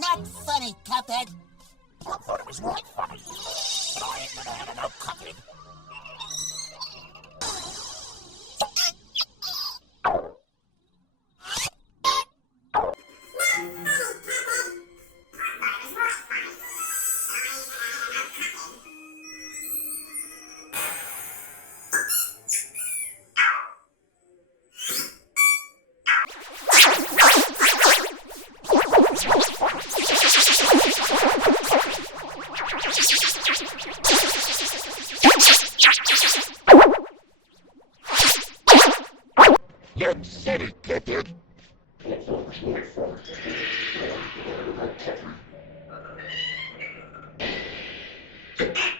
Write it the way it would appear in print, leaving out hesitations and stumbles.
Not funny, Cuphead. I thought it was right funny, but I ain't never had enough Cuphead. You said it, Cuphead. I